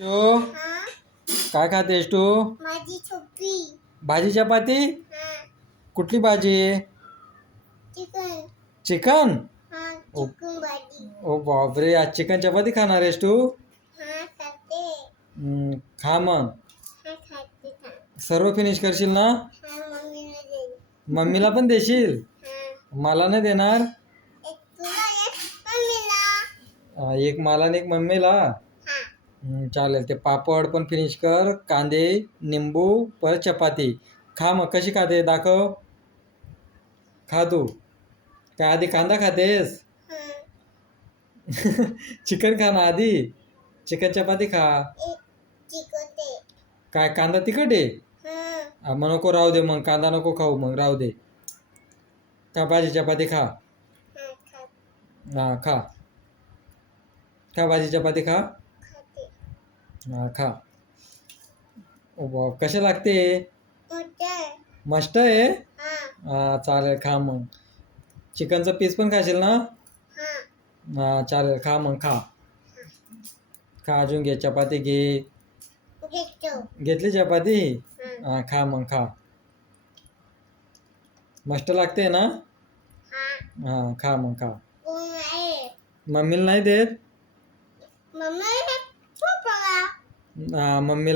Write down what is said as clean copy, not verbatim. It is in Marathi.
तू हाँ काय खातेस तू? माझी छोकरी भाजी चपाती? हाँ कुठली भाजी? Chicken chicken? हाँ ओ चिकन भाजी ओ बापरे, आज चिकन चपाती खाणार आहेस तू? हाँ खाते खा मग. हाँ खाते था सर्व फिनिश करशील ना? हाँ मम्मीला दे मम्मीला पण देशील? हाँ मला नाही देणार? एक तुला एक मम्मीला एक मला आणि एक मम्मीला. हाँ चालेल. ते पापड पण फिनिश कर, कांदे, निंबू, परत चपाती. खा मग. कशी खाते दाखव. खा तू. काय आधी कांदा खातेस? हाँ चिकन खा ना आधी. चिकन चपाती खा. एक चिकन दे काय कांदा तिखट आहे? मग नको, राहू दे मग. कांदा नको खाऊ मग, राहू दे. खा भाजी चपाती खा. हाँ खा खा. खा भाजी चपाती खा. खाते खा. ओ बाप, कशा लागते? मटर मस्त आहे. हाँ चालेल, खा मग. चिकनचा पीस पण खाशील ना? हाँ चालेल, खा मग. खा. खा, अजून घे. चपाती घे. घेतो घेतली चपाती? हाँ खा मग. खा. मस्त लागते ना? हाँ खा मग. खा. कोण आहे मम्मीला नाही देत? मम्मी पप्पा मम्मीला